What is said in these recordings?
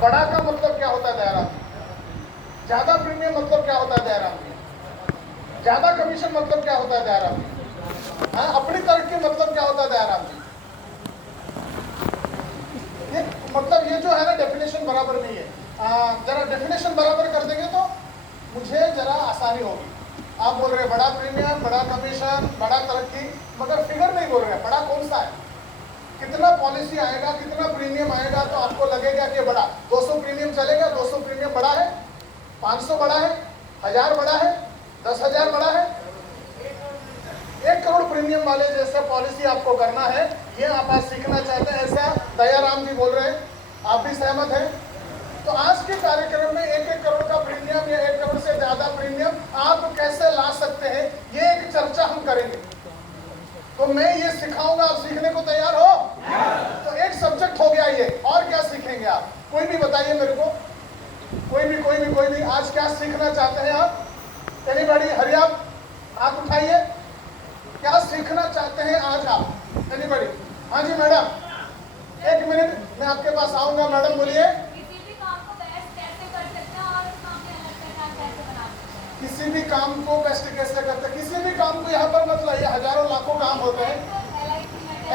बड़ा का मतलब क्या होता है दयाराम जी? ज्यादा प्रीमियम मतलब क्या होता है दयाराम जी? ज्यादा कमीशन मतलब क्या होता है दयाराम जी? हाँ, अपनी तरक्की मतलब क्या होता है दयाराम जी? ये मतलब ये जो है ना डेफिनेशन बराबर नहीं है। जरा डेफिनेशन बराबर कर देंगे तो मुझे जरा आसानी होगी। आप बोल रहे हैं बड़ा प्रीमियम, बड़ा कमीशन, बड़ा तरक्की, मगर फिगर नहीं बोल रहे हैं। बड़ा कौन सा है? कितना पॉलिसी आएगा, कितना प्रीमियम आएगा तो आपको लगेगा कि बड़ा 200 प्रीमियम चलेगा, 200 प्रीमियम बड़ा है, 500 बड़ा है, 1000 बड़ा है, 10,000 बड़ा है। 1 करोड़ प्रीमियम वाले जैसे पॉलिसी आपको करना है, ये आप आज सीखना चाहते हैं, ऐसा दयाराम जी बोल रहे हैं। आप भी सहमत हैं? तो आज के कार्यक्रम में 1-1 करोड़ का प्रीमियम या 1 करोड़ से ज्यादा प्रीमियम आप कैसे ला सकते हैं, ये एक चर्चा हम करेंगे। तो मैं ये सिखाऊंगा, आप सीखने को तैयार हो? तो एक सब्जेक्ट हो गया ये, और क्या सीखेंगे आप? कोई भी बताइए मेरे को, कोई भी आज क्या सीखना चाहते हैं आप? एनीबॉडी, हरी आप हाथ उठाइए। क्या सीखना चाहते हैं आज आप? एनीबॉडी? हाँ जी मैडम, 1 मिनट मैं आपके पास आऊंगा। मैडम बोलिए। किसी भी काम को बेस्ट कैसे करते हैं? किसी भी काम को यहाँ पर मतलब ये हजारों लाखों काम होते हैं।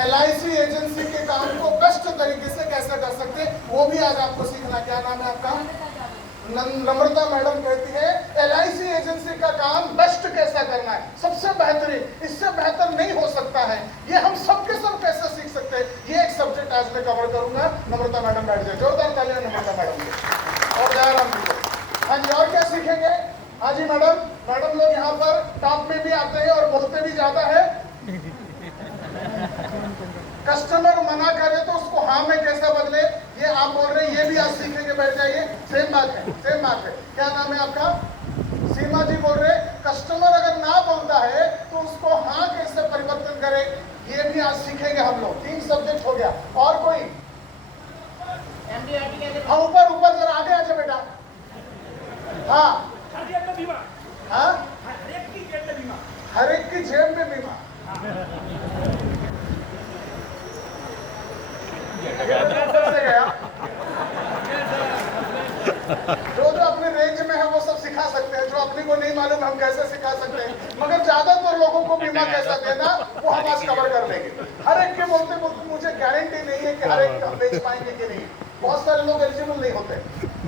LIC एजेंसी के काम को बेस्ट तरीके से कैसे कर सकते हैं, वो भी आज आपको सीखना। क्या नाम है आपका? नम्रता मैडम कहती है LIC एजेंसी का काम बेस्ट कैसा करना है, सबसे बेहतरीन, इससे बेहतर नहीं हो सकता है। ये हम सब के सब कैसे सीख सकते हैं, ये एक सब्जेक्ट आज मैं कवर करूंगा। नम्रता मैडम बैठ जाए, जोरदार तालियां नम्रता मैडम को और दयाराम जी को। हाँ जी, और क्या सीखेंगे? हाँ जी मैडम, मैडम लोग यहाँ पर टॉप में भी आते हैं और बोलते भी ज्यादा है। कस्टमर मना करे तो उसको हाँ में कैसे बदले, ये आप बोल रहे हैं, ये भी आज सीखेंगे। बैठ जाइए, सेम बात है, सेम बात है। क्या नाम है आपका? सीमा जी बोल रहे कस्टमर अगर ना बोलता है तो उसको हाँ कैसे परिवर्तन करे, ये भी आज सीखेंगे हम लोग। 3 सब्जेक्ट हो गया। और कोई? हाँ, ऊपर जरा आगे आ जाए बेटा। हाँ हाँ, हर एक की जेब में बीमा। से गया जो अपने रेंज में है वो सब सिखा सकते हैं, जो अपने को नहीं मालूम हम कैसे सिखा सकते हैं, मगर ज्यादातर लोगों को बीमा कैसा देना वो हम आज कवर कर लेंगे। हर एक के बोलते मुझे गारंटी नहीं है कि हर एक हम बेच पाएंगे कि नहीं। बहुत सारे लोग एलिजिबल नहीं होते,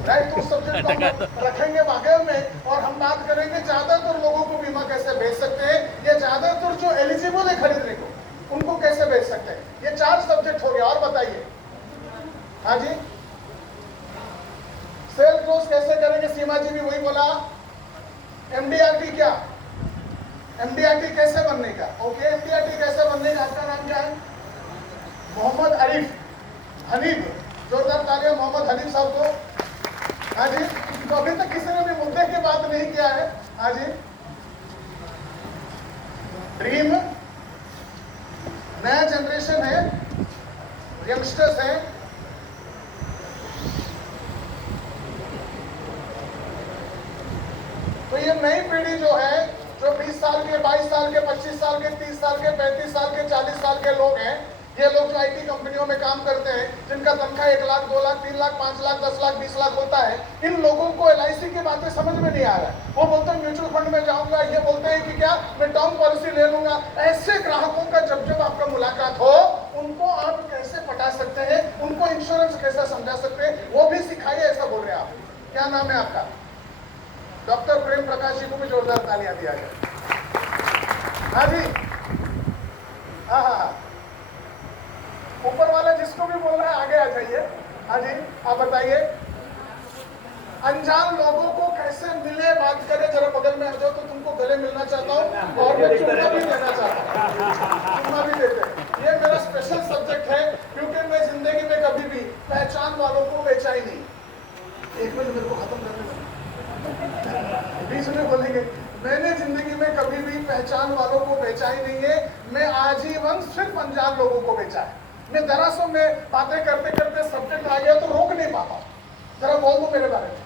राइट? तो उस सब्जेक्ट को हम रखेंगे बागे में और हम बात करेंगे ज्यादातर लोगों को बीमा कैसे बेच सकते हैं, या ज्यादातर जो एलिजिबल है खरीदने को उनको कैसे बेच सकते हैं। ये 4 सब्जेक्ट हो गया। और बताइए। हाँ जी, सेल क्लोज कैसे करेंगे? सीमा जी भी वही बोला। MDRT क्या? MDRT कैसे बनने का? ओके, MDRT कैसे बनने का? आपका नाम क्या है? मोहम्मद आरिफ हनीफ। जोरदार तालियां मोहम्मद हनीफ साहब को। हाँ जी, तो अभी तक किसी ने भी मुद्दे की बात नहीं किया है। हाँ जी, ड्रीम नया जनरेशन है, यंगस्टर्स हैं। तो ये नई पीढ़ी जो है, जो 20 साल के, 22 साल के, 25 साल के, 30 साल के, 35 साल के, 40 साल के लोग हैं, ये लोग जो IT कंपनियों में काम करते हैं, जिनका तनख्वाह 1 लाख, 2 लाख, 3 लाख, 5 लाख, 10 लाख, 20 लाख होता है, इन लोगों को LIC की बातें समझ में नहीं आ रहा है। वो बोलते हैं म्यूचुअल फंड में जाऊंगा, ये बोलते हैं कि क्या मैं टर्म पॉलिसी ले लूंगा। ऐसे ग्राहकों का जब आपका मुलाकात हो, उनको आप कैसे पटा सकते हैं, उनको इंश्योरेंस कैसे समझा सकते हैं, वो भी सिखाइए, ऐसा बोल रहे हैं आप। क्या नाम है आपका? डॉक्टर प्रेम प्रकाश जी को भी जोरदार तालियां दिया जाए। हाँ जी, हाँ हाँ हाँ, ऊपर वाला जिसको भी बोल रहा है आगे आ जाइए। हाँ जी, आप बताइए। अनजान लोगों को कैसे मिले, बात करें। जरा बगल में आ जाओ तो तुमको गले मिलना चाहता हूँ और मैं चुम्मा भी देना चाहता हूँ। चुम्मा भी देते हैं। ये मेरा स्पेशल सब्जेक्ट है, क्योंकि मैं जिंदगी में कभी भी पहचान वालों को बेचा ही नहीं। 1 मिनट मेरे को खत्म करने दो, बीच में बोलेंगे। मैंने जिंदगी में कभी भी पहचान वालों को बेचा ही नहीं है। मैं आजीवन सिर्फ अनजान लोगों को बेचा है। मैं दरअसल में बातें करते करते सब्जेक्ट आ गया तो रोक नहीं पाता। जरा बोल दो मेरे बारे में।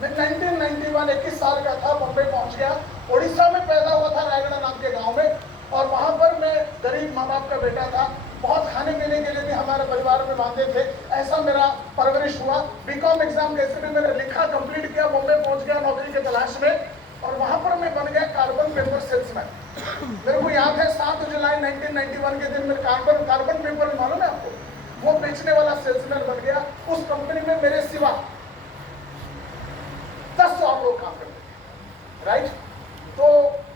मैं 1991 21 साल का था, बम्बई पहुंच गया। उड़ीसा में पैदा हुआ था, रायगढ़ नाम के गांव में, और वहां पर मैं गरीब माँ बाप का बेटा था। बहुत खाने पीने के लिए भी हमारे परिवार में मांगते थे। ऐसा मेरा परवरिश हुआ। बीकॉम एग्जाम कैसे भी मैंने लिखा, कंप्लीट किया, बॉम्बे पहुंच गया नौकरी के तलाश में, और वहां पर मैं बन गया कार्बन पेपर सेल्समैन। मेरे को याद है 7 जुलाई 1991 के दिन में कार्बन पेपर मालूम है आपको, वो बेचने वाला सेल्समैन बन गया। उस कंपनी में मेरे सिवा 10 और लोग काम करते थे, राइट। तो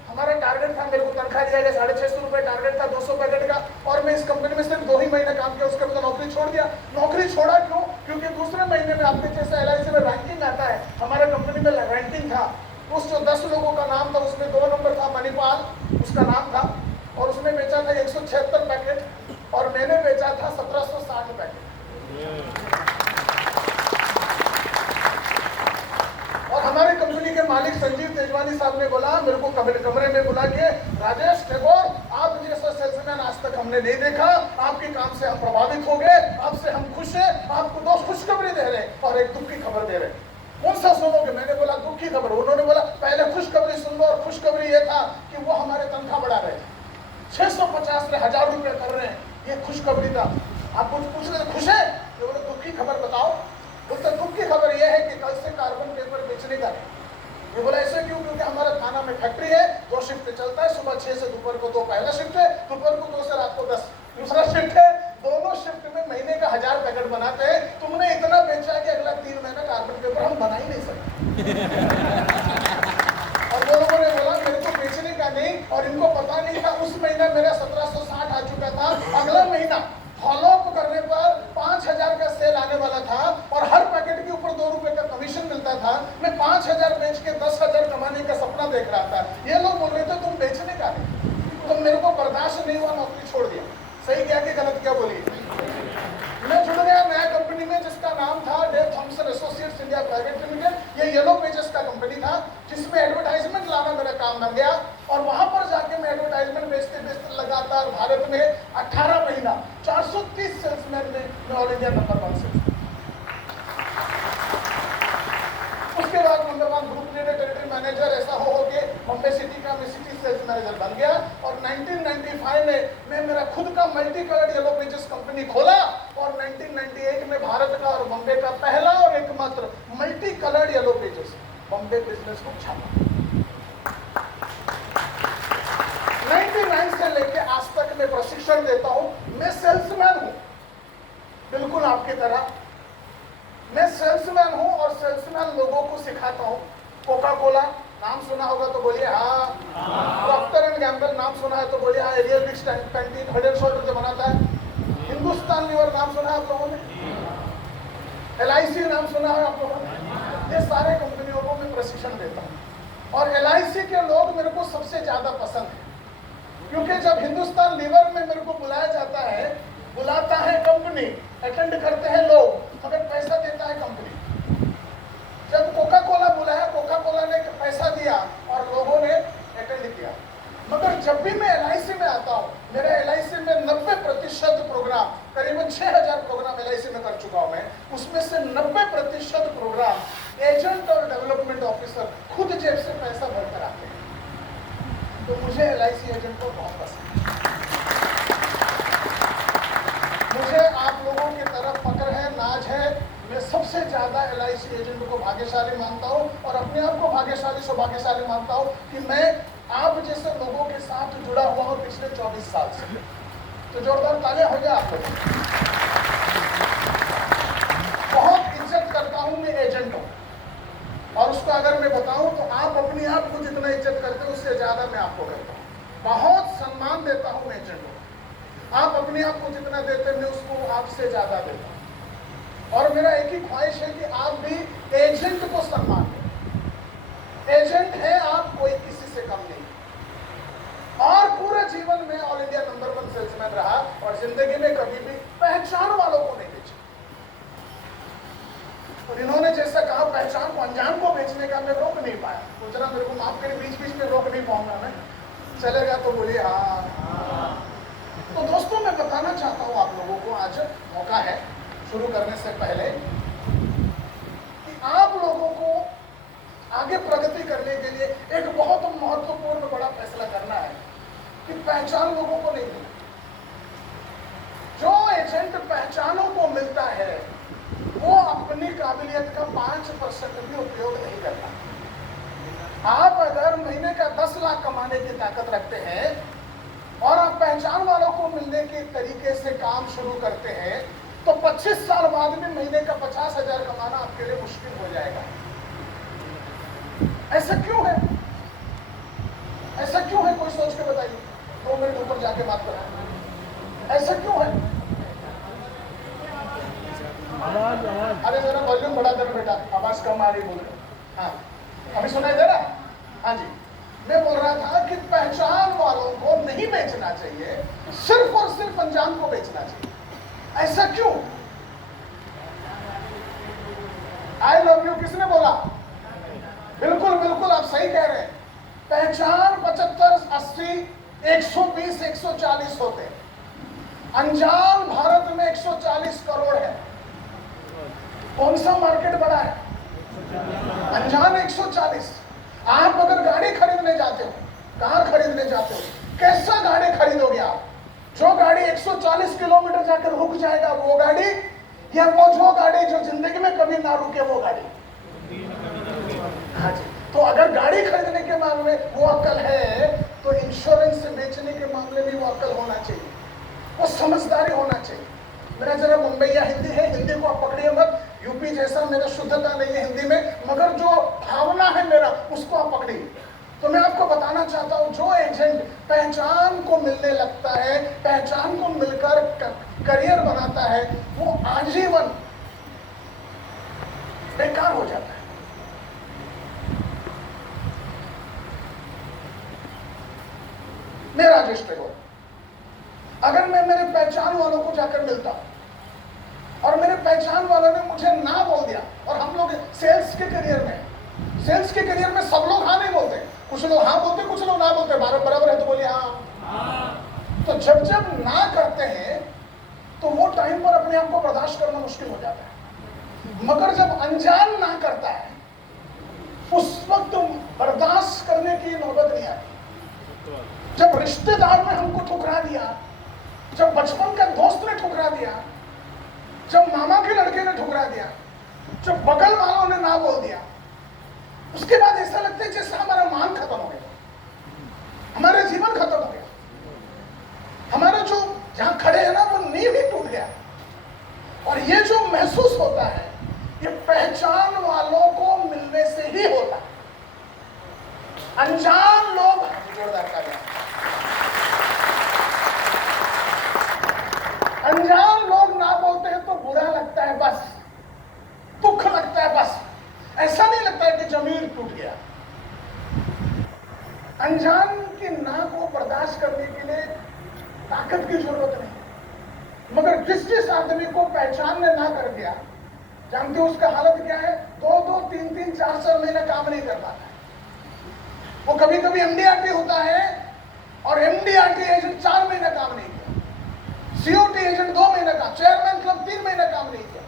हमारा टारगेट था, मेरे को तनख्वाह दिया गया 650 रुपए टारगेट था 200 पैकेट का, और मैं इस कंपनी में सिर्फ 2 ही महीने काम किया, उसके बाद नौकरी छोड़ दिया। नौकरी छोड़ा क्यों? क्योंकि दूसरे महीने में आपके जैसे LIC में रैंकिंग आता है, हमारे कंपनी में रैंकिंग था। उस जो 10 लोगों का नाम था उसमें 2 नंबर था, मणिपाल उसका नाम था, और उसने बेचा था 176 पैकेट और मैंने बेचा था 1760 पैकेट। और हमारे कंपनी के मालिक संजीव तेजवानी साहब ने बोला, मेरे को कमरे में बुला के, राजेश टेगोर, आप जैसा सेल्समैन आज तक हमने नहीं देखा, आपके काम से हम प्रभावित हो गए, आपसे हम खुश हैं, आपको 2 खुशखबरी दे रहे और एक दुख की खबर दे रहे। कौन सा सुनोगे? मैंने बोला दुख की खबर। उन्होंने बोला पहले खुशखबरी सुन लो, और खुशखबरी ये था कि वो हमारे तनख्वाह बढ़ा रहे, 650 से 1000 रुपये कर रहे हैं, ये खुशखबरी था। आप कुछ पूछ रहे खुश है? तो बोले दुख की खबर बताओ। बोलते दुख की खबर यह है कि कल से कार्बन पेपर बेचने का नहीं। ये बोला ऐसे क्यों? क्योंकि हमारा थाना में फैक्ट्री है, 2 शिफ्ट चलता है, सुबह 6 से दोपहर को 2 पहला शिफ्ट है, दोपहर को 2 से रात को 10 दूसरा शिफ्ट है। दोनों शिफ्ट में महीने का 1000 पैकेट बनाते हैं। तुमने इतना बेचा कि अगला 3 महीना कार्बन पेपर हम बना ही नहीं सकते। और वो लोगों ने बोला मेरे को बेचने का नहीं, और इनको पता नहीं था उस महीना मेरा 1760 आ चुका था। अगला महीना फॉलो अप करने पर 5000 का सेल आने वाला था, और हर पैकेट के ऊपर 2 रुपए का कमीशन मिलता था। मैं 5000 बेच के 10,000 कमाने का सपना देख रहा था। ये लोग बोल रहे थे तुम बेचने का नहीं, तो मेरे को बर्दाश्त नहीं हुआ, नौकरी छोड़ दिया। सही क्या कि गलत क्या बोली? मैं जुड़ गया नया कंपनी में जिसका नाम था Dave Thomson associates India private limited. ये येलो पेजेस का कंपनी था, जिसमें एडवर्टाइजमेंट लाना मेरा काम बन गया, और वहां पर जाके मैं एडवर्टाइजमेंट बेचते बेचते लगातार भारत में 18 महीना 430 सेल्समैन में मैं ऑल इंडिया नंबर 1 सेल्स। उसके बाद number 1 group leader, territory manager, ऐसा हो के बॉम्बे सिटी का मैं सिटी सेल्स मैनेजर बन गया। और 1995 में मैं मेरा खुद का multi coloured yellow pages company खोला, और 1998 में भारत का और बॉम्बे का पहला और एकमात्र multi coloured yellow pages Bombay business को छापा। 99 से लेके आज तक मैं प्रशिक्षण देता हूं। मैं सेल्समैन हूं, बिल्कुल आपकी तरह मैं सेल्समैन हूं, और सेल्समैन लोगों को सिखाता हूं। कोका कोला नाम सुना होगा तो बोलिए हाँ। प्रॉक्टर एंड गैम्बल नाम सुना है तो बोलिए हाँ। एरियल बिक्स कैंटीन, हेड एंड शोल्डर जो बनाता है। हिंदुस्तान लीवर नाम सुना है आप लोगों ने? LIC नाम सुना है आप लोगों ने? ये सारे कंपनियों को मैं प्रशिक्षण देता हूँ, और LIC के लोग मेरे को सबसे ज्यादा पसंद है, क्योंकि जब हिंदुस्तान लीवर में मेरे को बुलाया जाता है, बुलाता है कंपनी, अटेंड करते हैं लोग, हमें पैसा देता है कंपनी। जब कोका कोला बुलाया, कोका कोला ने पैसा दिया और लोगों ने अटेंड किया। मगर जब भी मैं LIC में आता हूँ, मेरे LIC में 90% प्रोग्राम, करीबन 6000 प्रोग्राम LIC में कर चुका हूँ मैं, उसमें से 90% प्रोग्राम एजेंट और डेवलपमेंट ऑफिसर खुद जेब से पैसा भरकर आते हैं। तो मुझे LIC एजेंट को बहुत पसंद है। मुझे आप लोगों की तरफ फक्र है, नाज है। मैं सबसे ज्यादा LIC एजेंट को भाग्यशाली मानता हूँ, और अपने आप को भाग्यशाली सौभाग्यशाली मानता हूँ कि मैं आप जैसे लोगों के साथ जुड़ा हुआ हूँ पिछले 24 साल से। तो जोरदार तालियां हो जाए आप लोगों। बहुत इज्जत करता हूँ मैं एजेंट हूँ, और उसको अगर मैं बताऊं तो आप अपने आप को जितना इज्जत करते हो उससे ज्यादा मैं आपको करता हूँ। बहुत सम्मान देता हूँ मैं एजेंट को। आप अपने आप को जितना देते हैं मैं उसको आपसे ज्यादा देता हूँ। और मेरा एक ही ख्वाहिश है कि आप भी एजेंट को सम्मान दें। एजेंट है आप, कोई किसी से कम नहीं। और पूरे जीवन में ऑल इंडिया नंबर 1 सेल्समैन रहा, और जिंदगी में कभी भी पहचान वालों को नहीं बेचा। और इन्होंने जैसा कहा पहचान को अनजान को बेचने का मैं रोक नहीं पाया। तो जरा मेरे को माफ करें, बीच बीच में रोक नहीं पाऊंगा मैं। चलेगा तो बोलिए हाँ। तो दोस्तों मैं बताना चाहता हूँ आप लोगों को, आज मौका है शुरू करने से पहले कि आप लोगों को आगे प्रगति करने के लिए एक बहुत महत्वपूर्ण बड़ा फैसला करना है कि पहचान लोगों को नहीं मिलती। जो एजेंट पहचानों को मिलता है काबिलियत का 5% भी उपयोग नहीं करता। आप अगर महीने का 10 लाख कमाने की ताकत रखते हैं और आप पहचान वालों को मिलने के तरीके से काम शुरू करते हैं तो 25 साल बाद भी महीने का 50,000 कमाना आपके लिए मुश्किल हो जाएगा। ऐसा क्यों है? ऐसा क्यों है? कोई सोच के बताइए। 2 मिनट ऊपर जाके बात करें। ऐसा क्यों है? अरे जरा वॉल्यूम बढ़ा कर बेटा, आवाज कम आ रही बोल रहे। हाँ, अभी सुनाई दे रहा? हाँ जी, मैं बोल रहा था कि पहचान वालों को नहीं बेचना चाहिए, सिर्फ और सिर्फ अनजान को बेचना चाहिए। ऐसा क्यों? आई लव यू किसने बोला? बिल्कुल बिल्कुल, आप सही कह रहे हैं। पहचान 75, 80, 120, 140 होते हैं। अनजान भारत में 140 करोड़ है। कौन सा मार्केट बड़ा है? अनजान 140। आप अगर गाड़ी खरीदने जाते हो, कार खरीदने जाते हो, कैसा गाड़ी खरीदोगे आप? जो गाड़ी 140 किलोमीटर जाकर रुक जाएगा वो गाड़ी, या वो जो गाड़ी जो जिंदगी में कभी ना रुके वो गाड़ी? हाँ जी। तो अगर गाड़ी खरीदने के मामले में वो अक्ल है तो इंश्योरेंस बेचने के मामले में वो अक्ल होना चाहिए, वो समझदारी होना चाहिए। मेरा जरा मुंबईया हिंदी है, हिंदी को आप पकड़िए मत। यूपी जैसा मेरा शुद्धता नहीं है हिंदी में, मगर जो भावना है मेरा उसको आप पकड़िए। तो मैं आपको बताना चाहता हूं, जो एजेंट पहचान को मिलने लगता है, पहचान को मिलकर करियर बनाता है, वो आजीवन बेकार हो जाता है। मैं राजेश टेगोर, अगर मैं मेरे पहचान वालों को जाकर मिलता और मेरे पहचान वालों ने मुझे ना बोल दिया, और हम लोग सेल्स के करियर में सब लोग हाँ नहीं बोलते, कुछ लोग हाँ बोलते, कुछ लोग ना बोलते, बराबर है तो बोलिए हाँ। तो जब जब ना करते हैं तो वो टाइम पर अपने आप को बर्दाश्त करना मुश्किल हो जाता है। मगर जब अनजान ना करता है उस वक्त बर्दाश्त करने की नौबत नहीं आती। जब रिश्तेदार ने हमको ठुकरा दिया, जब बचपन का दोस्त ने ठुकरा दिया, जब मामा के लड़के ने ठुकरा दिया, जब बगल वालों ने ना बोल दिया, उसके बाद ऐसा लगता है जैसे हमारा मान खत्म हो गया, हमारा जीवन खत्म हो गया, हमारा जो जहां खड़े हैं ना वो नींव ही टूट गया। और ये जो महसूस होता है ये पहचान वालों को मिलने से ही होता है। अनजान लोग जोरदार कर अनजान लोग ना बोलते हैं तो बुरा लगता है, बस दुख लगता है, बस ऐसा नहीं लगता है कि जमीन टूट गया। अनजान की ना को बर्दाश्त करने के लिए ताकत की जरूरत नहीं, मगर जिस आदमी को पहचान ने ना कर दिया, जानते हो उसका हालत क्या है? 2-2, 3-3, 4-4 महीने काम नहीं कर पाता। वो कभी कभी एमडीआरटी होता है और एमडीआरटी एजेंट 4 महीने काम नहीं किया, सीओटी एजेंट 2 महीने काम, चेयरमैन क्लब 3 महीने काम नहीं किया।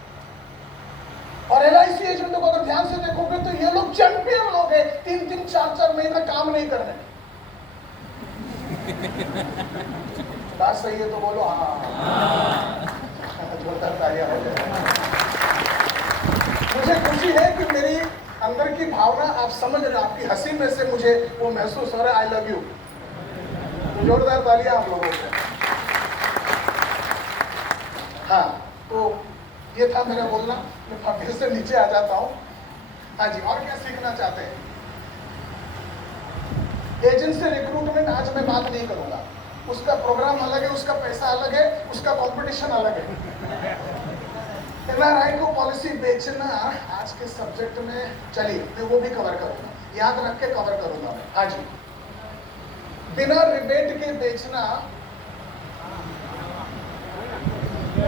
और एलआईसी एजेंटों को अगर ध्यान से देखोगे तो ये लोग चैंपियन लोग हैं, 3-3, 4-4 महीने काम नहीं कर रहे। बात सही है तो बोलो हाँ। जोरदार तालियां हो जाए। मुझे खुशी है कि मेरी अंदर की भावना आप समझ रहे हो, आपकी हंसी में से मुझे वो महसूस हो रहा है, आई लव यू। तो जोरदार तालियां आप लोगों को। हाँ, तो ये था मेरा बोलना। मैं फिर से नीचे आ जाता हूँ। हाँ जी, और क्या सीखना चाहते हैं? एजेंसी रिक्रूटमेंट आज मैं बात नहीं करूंगा, उसका प्रोग्राम अलग है, उसका पैसा अलग है, उसका कंपटीशन अलग है। एनआरआई को पॉलिसी बेचना आज के सब्जेक्ट में, चलिए मैं वो भी कवर करूंगा, याद रख के कवर करूंगा मैं। हाँ जी, बिना रिबेट के बेचना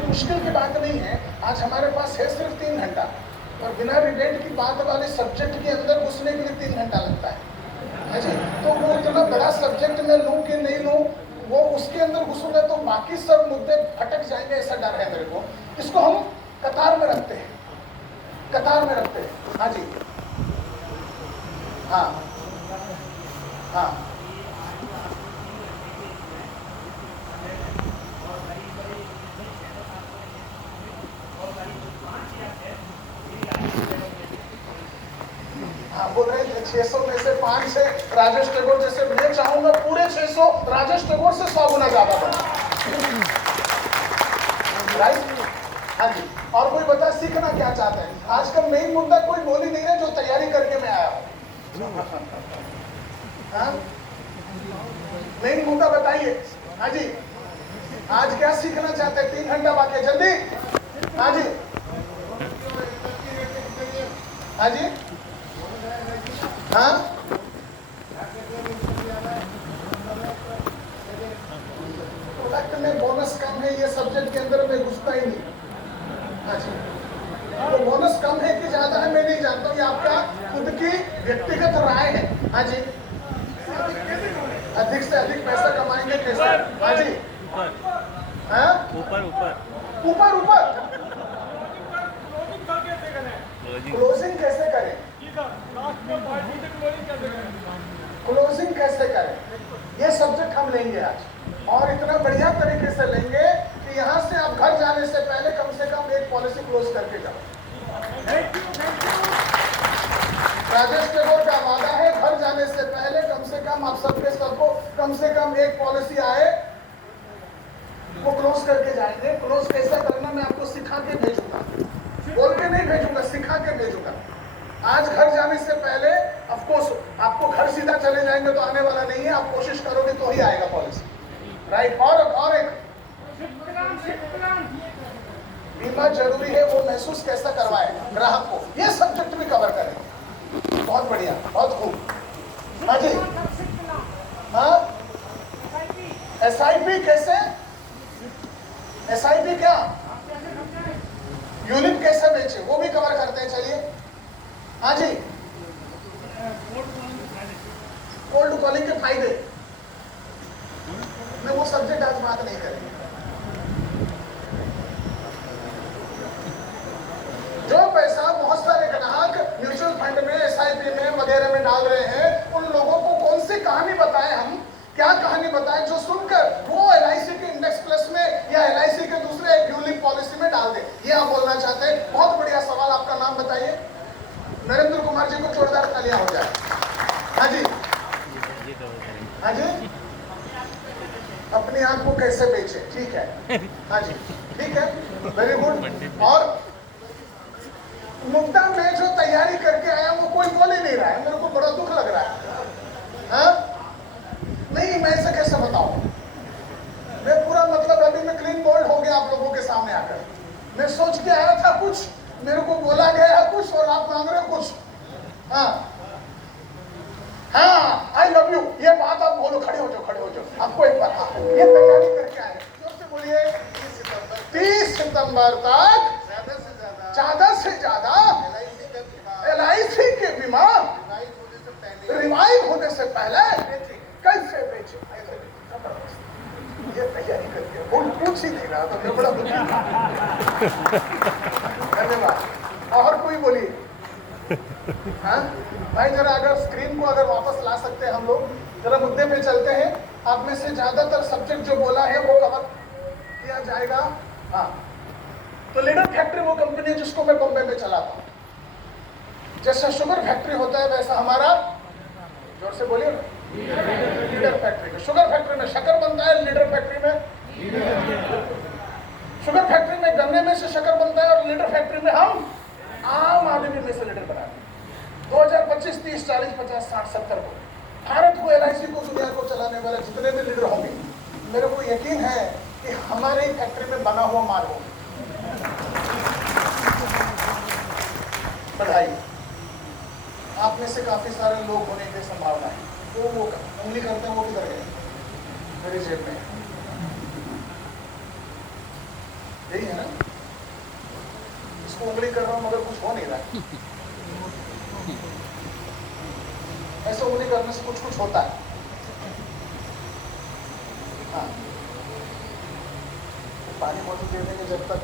मुश्किल की बात नहीं है। आज हमारे पास है सिर्फ 3 घंटा, और बिना रिबेट की बात वाले सब्जेक्ट के अंदर घुसने के लिए 3 घंटा लगता है। हाँ जी, तो वो इतना बड़ा सब्जेक्ट में लूँ कि नहीं लूँ, वो उसके अंदर घुसूंगा तो बाकी सब मुद्दे भटक जाएंगे, ऐसा डर है मेरे को। इसको हम कतार में रखते हैं, कतार में रखते हैं। हाँ जी, हाँ हाँ, आप बोल रहे हैं 600 में से 5 से राजेश टेगोर जैसे, मैं चाहूंगा पूरे 600 राजेश टेगोर से 100 गुना ज्यादा बने। राइट? हाँ जी। और कोई बता सीखना क्या चाहते हैं? आज का मेन मुद्दा कोई बोल ही नहीं है जो तैयारी करके मैं आया हूँ। हाँ? मेन मुद्दा बताइए। हाँ जी, आज क्या सीखना चाहते हैं? 3 घंटा बाकी है, जल्दी। हाँ जी, हाँ जी, हाँ। प्रोडक्ट में बोनस कम है, ये सब्जेक्ट के अंदर में घुसता ही नहीं। हाँ जी, तो बोनस कम है कि ज्यादा है मैं नहीं जानता हूँ, ये आपका खुद की व्यक्तिगत राय है। हाँ जी, अधिक से अधिक पैसा कमाएंगे कैसे? हाँ जी, हाँ, ऊपर ऊपर ऊपर ऊपर क्लोजिंग कैसे करें? क्लोजिंग कैसे करें? ये सब्जेक्ट हम लेंगे आज, और इतना बढ़िया तरीके से लेंगे कि यहाँ से आप घर जाने से पहले कम से कम एक पॉलिसी क्लोज करके जाओ। राजेश टेगोर का वादा है, घर जाने से पहले कम से कम आप सबको कम से कम एक पॉलिसी आए वो क्लोज करके जाएंगे। क्लोज कैसे करना मैं आपको सिखा के भेजूंगा, बोल के नहीं भेजूंगा, सिखा के भेजूंगा। आज घर जाने से पहले ऑफ कोर्स आपको घर सीधा चले जाएंगे तो आने वाला नहीं है, आप कोशिश करोगे तो ही आएगा पॉलिसी। राइट? और एक बीमा जरूरी है, वो महसूस कैसा करवाए ग्राहक को, ये सब्जेक्ट भी कवर करेंगे। बहुत बढ़िया, बहुत खूब। हाँ जी, हाँ, SIP कैसे? SIP क्या? यूनिट कैसे बेचे, वो भी कवर करते हैं। चलिए, हाँ जी, कोल्ड कॉलिंग के फायदे, मैं वो सब्जेक्ट आज बात नहीं करेंगे। जो पैसा बहुत सारे ग्राहक म्यूचुअल फंड में, SIP में वगैरह में डाल रहे हैं, उन लोगों को कौन सी कहानी बताएं हम, क्या कहानी बताएं जो सुनकर वो LIC के इंडेक्स प्लस में या LIC के दूसरे एक यूनिक पॉलिसी में डाल दे, ये आप बोलना चाहते हैं। बहुत बढ़िया सवाल। आपका नाम बताइए। नरेंद्र कुमार जी को जोरदार तालियां हो जाए। हाँ जी, हाँ जी, अपनी आंख को कैसे बेचे, ठीक है। हाँ जी, ठीक है, वेरी गुड। और मुद्दा में जो तैयारी करके आया वो कोई बोल ही नहीं रहा है, मेरे को बड़ा दुख लग रहा है। हाँ? नहीं, मैं इसे कैसे बताऊं? मैं पूरा मतलब अभी मैं क्लीन बोल्ड हो गया आप लोगों के सामने आकर। मैं सोच के आया था कुछ, मेरे को बोला गया कुछ और आप मांग रहे हो कुछ। हाँ हाँ, आई लव यू, ये बात आप बोलो, खड़े हो जाओ, खड़े हो जाओ। आपको एक बात, ये तैयारी करके आए, जोर से बोलिए। 30 सितंबर तक ज्यादा से ज्यादा LIC के बीमा रिवाइव होने से पहले कैसे बेचे, ये तैयारी करके पूछ ही नहीं रहा तो मैं बड़ा धन्यवाद। और कोई बोलिए। हाँ भाई, जरा अगर स्क्रीन को अगर वापस ला सकते हैं हम लोग, जरा मुद्दे पे चलते हैं। आप में से ज्यादातर सब्जेक्ट जो बोला है वो कवर किया जाएगा। हाँ, तो लीडर फैक्ट्री वो कंपनी है जिसको मैं बॉम्बे में चलाता हूँ। जैसे शुगर फैक्ट्री होता है वैसा हमारा, जोर से बोलिए ना, लीडर फैक्ट्री में, शुगर फैक्ट्री में शक्कर बनता है, लीडर फैक्ट्री में शुगर फैक्ट्री में गन्ने में से शक्कर बनता है, और लीडर फैक्ट्री में हम आम आदमी में से लीडर बनाते हैं। 2025, 30, 40, 50, 60, 70 को भारत को, LIC को, दुनिया को चलाने वाले जितने भी लीडर होंगे, मेरे को यकीन है कि हमारे फैक्ट्री में बना हुआ माल होगा। बधाई, आप में से काफी सारे लोग होने की संभावना है। तो वो उंगली करते हैं, वो किधर गए? मेरी जेब में यही है ना, इसको उंगली कर रहा हूं मगर कुछ हो नहीं रहा है। ऐसे उंगली करने से कुछ होता है। हाँ, पानी बोतल दे देंगे जब तक